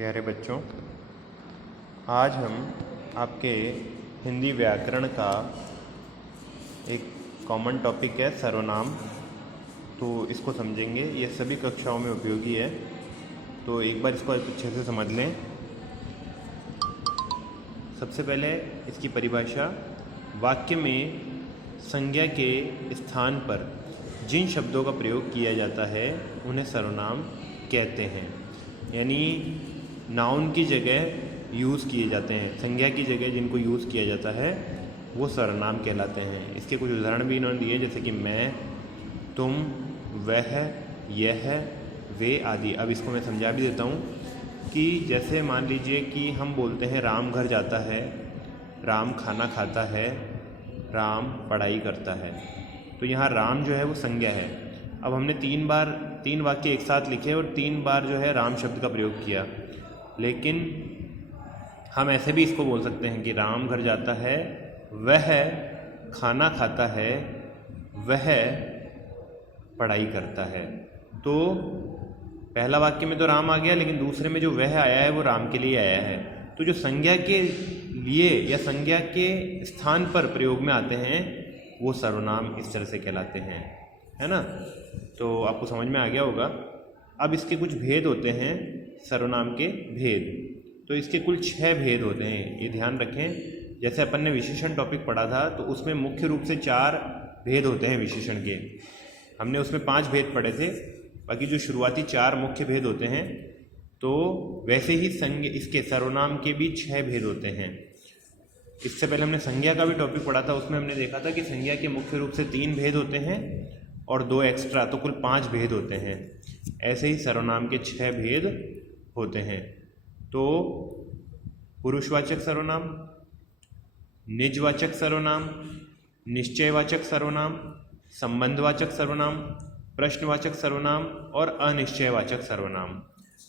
प्यारे बच्चों, आज हम आपके हिंदी व्याकरण का एक कॉमन टॉपिक है सर्वनाम। तो इसको समझेंगे, ये सभी कक्षाओं में उपयोगी है। तो एक बार इसको अच्छे से समझ लें। सबसे पहले इसकी परिभाषा, वाक्य में संज्ञा के स्थान पर जिन शब्दों का प्रयोग किया जाता है उन्हें सर्वनाम कहते हैं। यानी नाउन की जगह यूज़ किए जाते हैं, संज्ञा की जगह जिनको यूज़ किया जाता है वो सर्वनाम कहलाते हैं। इसके कुछ उदाहरण भी इन्होंने दिए, जैसे कि मैं, तुम, वह, यह, वे आदि। अब इसको मैं समझा भी देता हूँ कि जैसे मान लीजिए कि हम बोलते हैं राम घर जाता है, राम खाना खाता है, राम पढ़ाई करता है। तो यहाँ राम जो है वो संज्ञा है। अब हमने तीन वाक्य एक साथ लिखे और 3 बार जो है राम शब्द का प्रयोग किया, लेकिन हम ऐसे भी इसको बोल सकते हैं कि राम घर जाता है, वह खाना खाता है, वह पढ़ाई करता है। तो पहला वाक्य में तो राम आ गया, लेकिन दूसरे में जो वह आया है वो राम के लिए आया है। तो जो संज्ञा के लिए या संज्ञा के स्थान पर प्रयोग में आते हैं वो सर्वनाम इस तरह से कहलाते हैं, है ना। तो आपको समझ में आ गया होगा। अब इसके कुछ भेद होते हैं, सर्वनाम के भेद। तो इसके कुल 6 भेद होते हैं, ये ध्यान रखें। जैसे अपन ने विशेषण टॉपिक पढ़ा था तो उसमें मुख्य रूप से 4 भेद होते हैं विशेषण के। हमने उसमें 5 भेद पढ़े थे, बाकी जो शुरुआती 4 मुख्य भेद होते हैं। तो वैसे ही इसके सर्वनाम के भी 6 भेद होते हैं। इससे पहले हमने संज्ञा का भी टॉपिक पढ़ा था, उसमें हमने देखा था कि संज्ञा के मुख्य रूप से 3 भेद होते हैं और 2 एक्स्ट्रा, तो कुल 5 भेद होते हैं। ऐसे ही सर्वनाम के 6 भेद होते हैं। तो पुरुषवाचक सर्वनाम, निजवाचक सर्वनाम, निश्चयवाचक सर्वनाम, संबंधवाचक सर्वनाम, प्रश्नवाचक सर्वनाम और अनिश्चयवाचक सर्वनाम।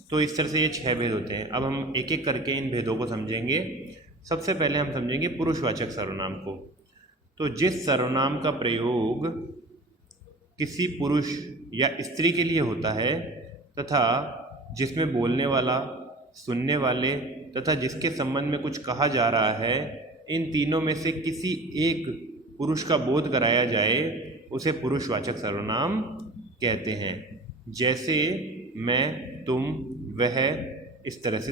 तो इस तरह से ये 6 भेद होते हैं। अब हम एक एक करके इन भेदों को समझेंगे। सबसे पहले हम समझेंगे पुरुषवाचक सर्वनाम को। तो जिस सर्वनाम का प्रयोग किसी पुरुष या स्त्री के लिए होता है तथा जिसमें बोलने वाला, सुनने वाले तथा जिसके संबंध में कुछ कहा जा रहा है, इन तीनों में से किसी एक पुरुष का बोध कराया जाए, उसे पुरुषवाचक सर्वनाम कहते हैं। जैसे मैं, तुम, वह, इस तरह से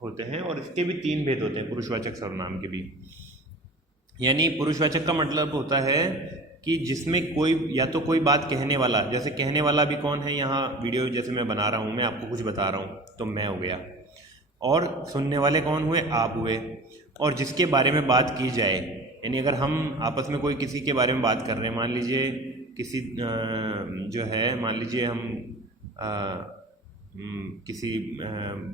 होते हैं। और इसके भी 3 भेद होते हैं पुरुषवाचक सर्वनाम के भी। यानी पुरुषवाचक का मतलब होता है कि जिसमें कोई या तो कोई बात कहने वाला, जैसे कहने वाला भी कौन है, यहाँ वीडियो जैसे मैं बना रहा हूँ, मैं आपको कुछ बता रहा हूँ तो मैं हो गया, और सुनने वाले कौन हुए, आप हुए। और जिसके बारे में बात की जाए, यानी अगर हम आपस में कोई किसी के बारे में बात कर रहे हैं, मान लीजिए किसी जो है, मान लीजिए हम किसी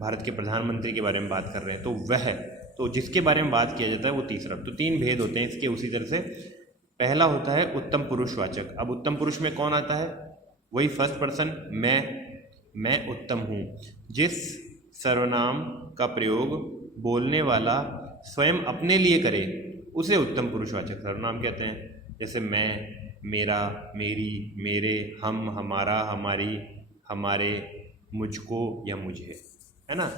भारत के प्रधानमंत्री के बारे में बात कर रहे हैं, तो वह, तो जिसके बारे में बात किया जाता है वो तीसरा। तो 3 भेद होते हैं इसके। उसी तरह से पहला होता है उत्तम पुरुषवाचक। अब उत्तम पुरुष में कौन आता है, वही फर्स्ट पर्सन, मैं उत्तम हूँ। जिस सर्वनाम का प्रयोग बोलने वाला स्वयं अपने लिए करे उसे उत्तम पुरुषवाचक सर्वनाम कहते हैं। जैसे मैं, मेरा, मेरी, मेरे, हम, हमारा, हमारी, हमारे, मुझको या मुझे, है ना।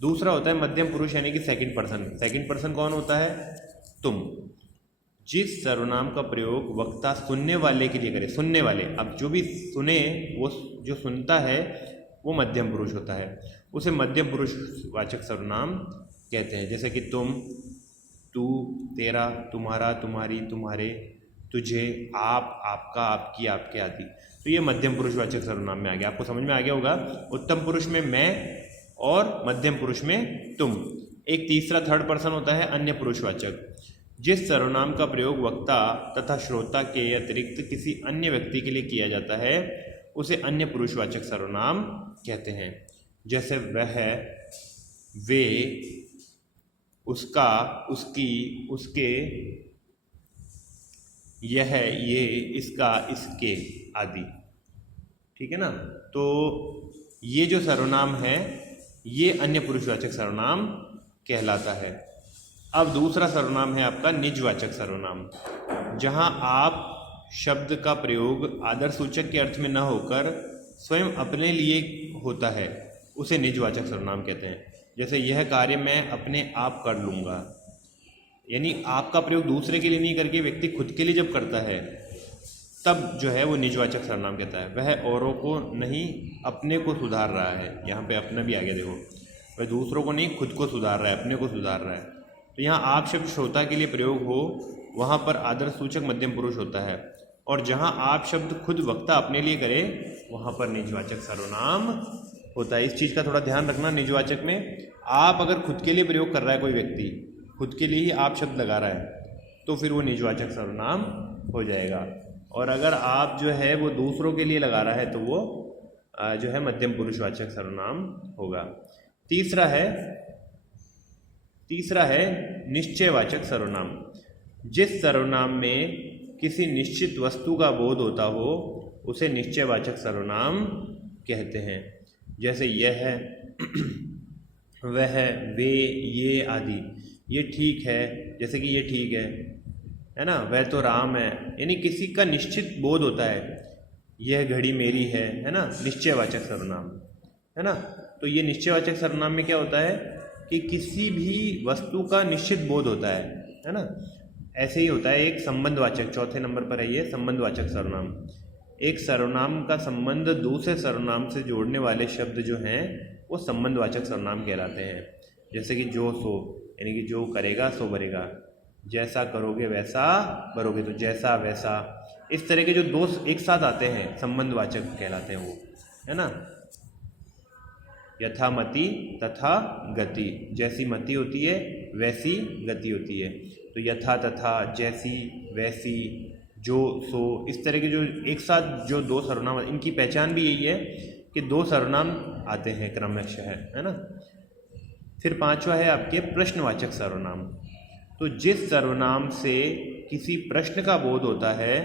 दूसरा होता है मध्यम पुरुष, यानी कि सेकंड पर्सन। सेकंड पर्सन कौन होता है, तुम। जिस सर्वनाम का प्रयोग वक्ता सुनने वाले के लिए करे, सुनने वाले, अब जो भी सुने, वो जो सुनता है वो मध्यम पुरुष होता है, उसे मध्यम पुरुषवाचक सर्वनाम कहते हैं। जैसे कि तुम, तू, तेरा, तुम्हारा, तुम्हारी, तुम्हारे, तुझे, आप, आपका, आपकी, आपके आदि। तो ये मध्यम पुरुषवाचक सर्वनाम में आ गया। आपको समझ में आ गया होगा। उत्तम पुरुष में मैं और मध्यम पुरुष में तुम। एक तीसरा थर्ड पर्सन होता है अन्य पुरुषवाचक। जिस सर्वनाम का प्रयोग वक्ता तथा श्रोता के अतिरिक्त किसी अन्य व्यक्ति के लिए किया जाता है उसे अन्य पुरुषवाचक सर्वनाम कहते हैं। जैसे वह, वे, उसका, उसकी, उसके, यह, ये, इसका, इसके आदि। ठीक है ना। तो ये जो सर्वनाम है ये अन्य पुरुषवाचक सर्वनाम कहलाता है। अब दूसरा सर्वनाम है आपका निजवाचक सर्वनाम, जहां आप शब्द का प्रयोग आदर सूचक के अर्थ में न होकर स्वयं अपने लिए होता है, उसे निजवाचक सर्वनाम कहते हैं। जैसे यह कार्य मैं अपने आप कर लूँगा, यानी आप का प्रयोग दूसरे के लिए नहीं करके व्यक्ति खुद के लिए जब करता है तब जो है वो निजवाचक सर्वनाम कहता है। वह औरों को नहीं अपने को सुधार रहा है, यहाँ पे अपना भी आगे देखो, वह दूसरों को नहीं खुद को सुधार रहा है, अपने को सुधार रहा है। तो यहाँ आप शब्द श्रोता के लिए प्रयोग हो वहाँ पर आदर्श सूचक मध्यम पुरुष होता है, और जहाँ आप शब्द खुद वक्ता अपने लिए करे वहाँ पर निजवाचक सर्वनाम होता है। इस चीज़ का थोड़ा ध्यान रखना। निजवाचक में आप अगर खुद के लिए प्रयोग कर रहा है, कोई व्यक्ति खुद के लिए ही आप शब्द लगा रहा है तो फिर वो निजवाचक सर्वनाम हो जाएगा, और अगर आप जो है वो दूसरों के लिए लगा रहा है तो वो जो है मध्यम पुरुषवाचक सर्वनाम होगा। तीसरा है निश्चयवाचक सर्वनाम। जिस सर्वनाम में किसी निश्चित वस्तु का बोध होता हो उसे निश्चयवाचक सर्वनाम कहते हैं। जैसे यह, वह, वे, ये आदि। ये ठीक है, जैसे कि ये ठीक है ना। वह तो राम है, यानी किसी का निश्चित बोध होता है। यह घड़ी मेरी है ना, निश्चयवाचक सर्वनाम है ना। तो ये निश्चयवाचक सर्वनाम में क्या होता है कि किसी भी वस्तु का निश्चित बोध होता है ना। ऐसे ही होता है एक संबंधवाचक, चौथे नंबर पर है ये संबंधवाचक सर्वनाम। एक सर्वनाम का संबंध दूसरे सर्वनाम से जोड़ने वाले शब्द जो हैं वो संबंधवाचक सर्वनाम कहलाते हैं। जैसे कि जो सो, यानी कि जो करेगा सो भरेगा, जैसा करोगे वैसा भरोगे, तो जैसा वैसा, इस तरह के जो दो एक साथ आते हैं संबंधवाचक कहलाते हैं वो, है ना। यथा मति तथा गति, जैसी मति होती है वैसी गति होती है। तो यथा तथा, जैसी वैसी, जो सो, इस तरह के जो एक साथ जो दो सर्वनाम, इनकी पहचान भी यही है कि दो सर्वनाम आते हैं क्रमशः, है ना। फिर पांचवा है आपके प्रश्नवाचक सर्वनाम। तो जिस सर्वनाम से किसी प्रश्न का बोध होता है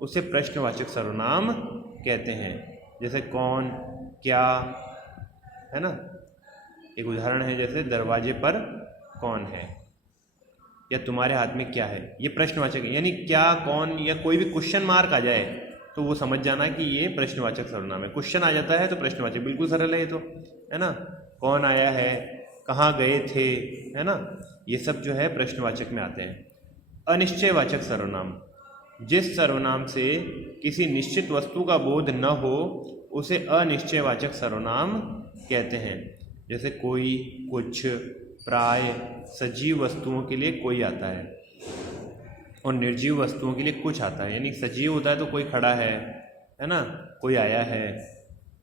उसे प्रश्नवाचक सर्वनाम कहते हैं। जैसे कौन, क्या, है ना। एक उदाहरण है जैसे दरवाजे पर कौन है, या तुम्हारे हाथ में क्या है। ये प्रश्नवाचक है, यानी क्या, कौन, या कोई भी क्वेश्चन मार्क आ जाए तो वो समझ जाना कि ये प्रश्नवाचक सर्वनाम है। क्वेश्चन आ जाता है तो प्रश्नवाचक, बिल्कुल सरल है ये तो, है ना। कौन आया है, कहाँ गए थे, है ना। ये सब जो है प्रश्नवाचक में आते हैं। अनिश्चयवाचक सर्वनाम। जिस सर्वनाम से किसी निश्चित वस्तु का बोध न हो उसे अनिश्चयवाचक सर्वनाम कहते हैं। जैसे कोई, कुछ, प्राय, सजीव वस्तुओं के लिए कोई आता है और निर्जीव वस्तुओं के लिए कुछ आता है। यानी सजीव होता है तो कोई खड़ा है ना, कोई आया है।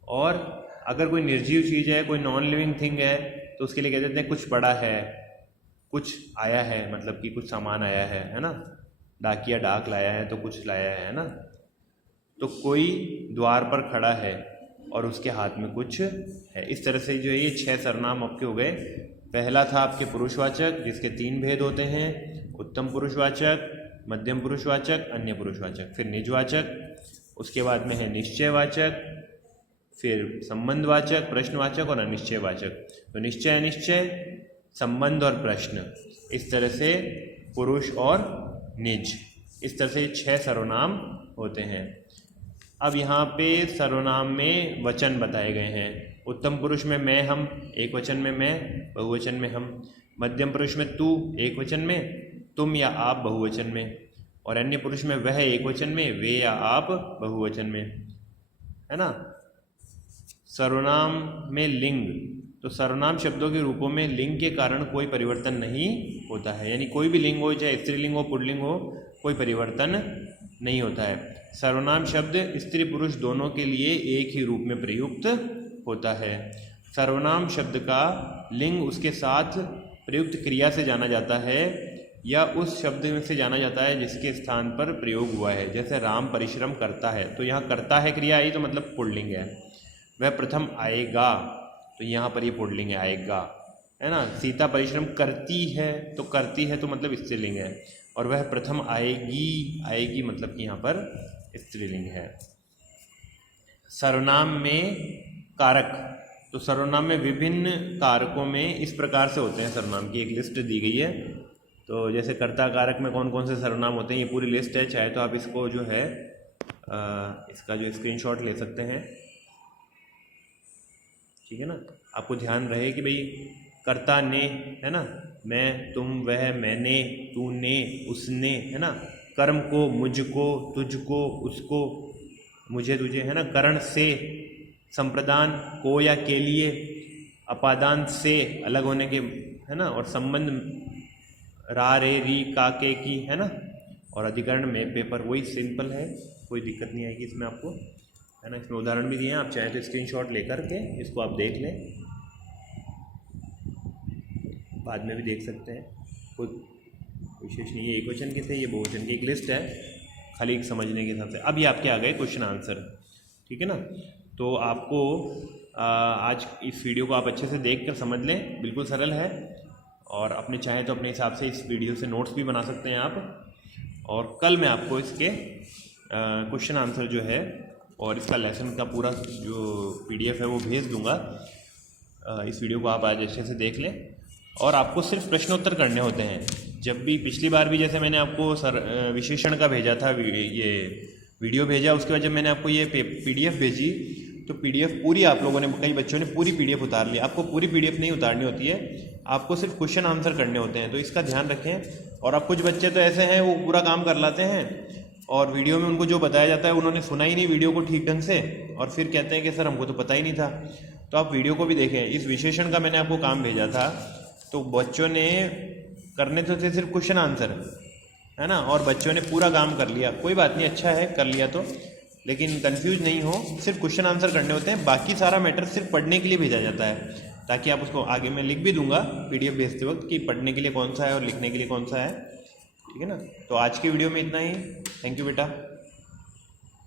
और अगर कोई निर्जीव चीज़ है, कोई नॉन लिविंग थिंग है, तो उसके लिए कह देते हैं कुछ पड़ा है, कुछ आया है, मतलब कि कुछ सामान आया है ना। डाकिया डाक लाया है तो कुछ लाया है ना। तो कोई द्वार पर खड़ा है और उसके हाथ में कुछ है। इस तरह से जो है ये 6 सर्वनाम आपके हो गए। पहला था आपके पुरुषवाचक, जिसके 3 भेद होते हैं, उत्तम पुरुषवाचक, मध्यम पुरुषवाचक, अन्य पुरुषवाचक। फिर निजवाचक, उसके बाद में है निश्चयवाचक, फिर संबंधवाचक, प्रश्नवाचक और अनिश्चयवाचक। तो निश्चय, अनिश्चय, संबंध और प्रश्न, इस तरह से पुरुष और निज, इस तरह से 6 सर्वनाम होते हैं। अब यहाँ पे सर्वनाम में वचन बताए गए हैं। उत्तम पुरुष में मैं, हम, एक वचन में मैं, बहुवचन में हम। मध्यम पुरुष में तू, एक वचन में, तुम या आप, बहुवचन में। और अन्य पुरुष में वह, एक वचन में, वे या आप, बहुवचन में, है ना। सर्वनाम में लिंग। तो सर्वनाम शब्दों के रूपों में लिंग के कारण कोई परिवर्तन नहीं होता है। यानी कोई भी लिंग हो, चाहे स्त्रीलिंग हो, पुल्लिंग हो, कोई परिवर्तन नहीं होता है। सर्वनाम शब्द स्त्री पुरुष दोनों के लिए एक ही रूप में प्रयुक्त होता है। सर्वनाम शब्द का लिंग उसके साथ प्रयुक्त क्रिया से जाना जाता है या उस शब्द में से जाना जाता है जिसके स्थान पर प्रयोग हुआ है। जैसे राम परिश्रम करता है, तो यहाँ करता है क्रिया आई तो मतलब पुल्लिंग है। वह प्रथम आएगा, तो यहाँ पर ये पुल्लिंग है, आएगा, है ना। सीता परिश्रम करती है, तो करती है तो मतलब स्त्रीलिंग है। और वह प्रथम आएगी, आएगी मतलब कि यहाँ पर स्त्रीलिंग है। सर्वनाम में कारक। तो सर्वनाम में विभिन्न कारकों में इस प्रकार से होते हैं। सर्वनाम की एक लिस्ट दी गई है। तो जैसे कर्ता कारक में कौन कौन से सर्वनाम होते हैं, ये पूरी लिस्ट है। चाहे तो आप इसको जो है इसका जो स्क्रीनशॉट ले सकते हैं, ठीक है ना। आपको ध्यान रहे कि भाई कर्ता ने, है ना, मैं, तुम, वह, मैंने, तूने, उसने, है ना, कर्म को, मुझको, तुझको, उसको, मुझे, तुझे, है ना, करण से, संप्रदान को या के लिए, अपादान से अलग होने के, है ना, और संबंध रा, रे, री, का, के, की, है ना, और अधिकरण में पेपर वही सिंपल है, कोई दिक्कत नहीं आएगी इसमें आपको, है ना। इसमें उदाहरण भी दिए हैं, आप चाहें तो स्क्रीनशॉट लेकर के इसको आप देख लें, बाद में भी देख सकते हैं, कोई विशेष नहीं है। एक वचन के थे, ये बहुवचन की एक लिस्ट है, खाली एक समझने के हिसाब से। अब ये आपके आ गए क्वेश्चन आंसर, ठीक है ना। तो आपको आज इस वीडियो को आप अच्छे से देख कर समझ लें, बिल्कुल सरल है, और अपने चाहें तो अपने हिसाब से इस वीडियो से नोट्स भी बना सकते हैं आप। और कल मैं आपको इसके क्वेश्चन आंसर जो है और इसका लेसन का पूरा जो PDF है वो भेज दूंगा। इस वीडियो को आप आज अच्छे से देख लें, और आपको सिर्फ प्रश्नोत्तर करने होते हैं। जब भी पिछली बार भी जैसे मैंने आपको विशेषण का भेजा था, ये वीडियो भेजा, उसके बाद जब मैंने आपको ये PDF भेजी तो PDF पूरी आप लोगों ने, कई बच्चों ने पूरी PDF उतार ली। आपको पूरी PDF नहीं उतारनी होती है, आपको सिर्फ क्वेश्चन आंसर करने होते हैं, तो इसका ध्यान रखें। और अब कुछ बच्चे तो ऐसे हैं वो पूरा काम कर लाते हैं और वीडियो में उनको जो बताया जाता है उन्होंने सुना ही नहीं वीडियो को ठीक ढंग से, और फिर कहते हैं कि सर हमको तो पता ही नहीं था। तो आप वीडियो को भी देखें। इस विशेषण का मैंने आपको काम भेजा था, तो बच्चों ने करने तो थे सिर्फ क्वेश्चन आंसर, है ना, और बच्चों ने पूरा काम कर लिया। कोई बात नहीं, अच्छा है कर लिया तो, लेकिन कंफ्यूज नहीं हो, सिर्फ क्वेश्चन आंसर करने होते हैं। बाकी सारा मैटर सिर्फ पढ़ने के लिए भेजा जाता है, ताकि आप उसको आगे मैं लिख भी दूंगा PDF भेजते वक्त कि पढ़ने के लिए कौन सा है और लिखने के लिए कौन सा है, ठीक है ना। तो आज की वीडियो में इतना ही। थैंक यू बेटा।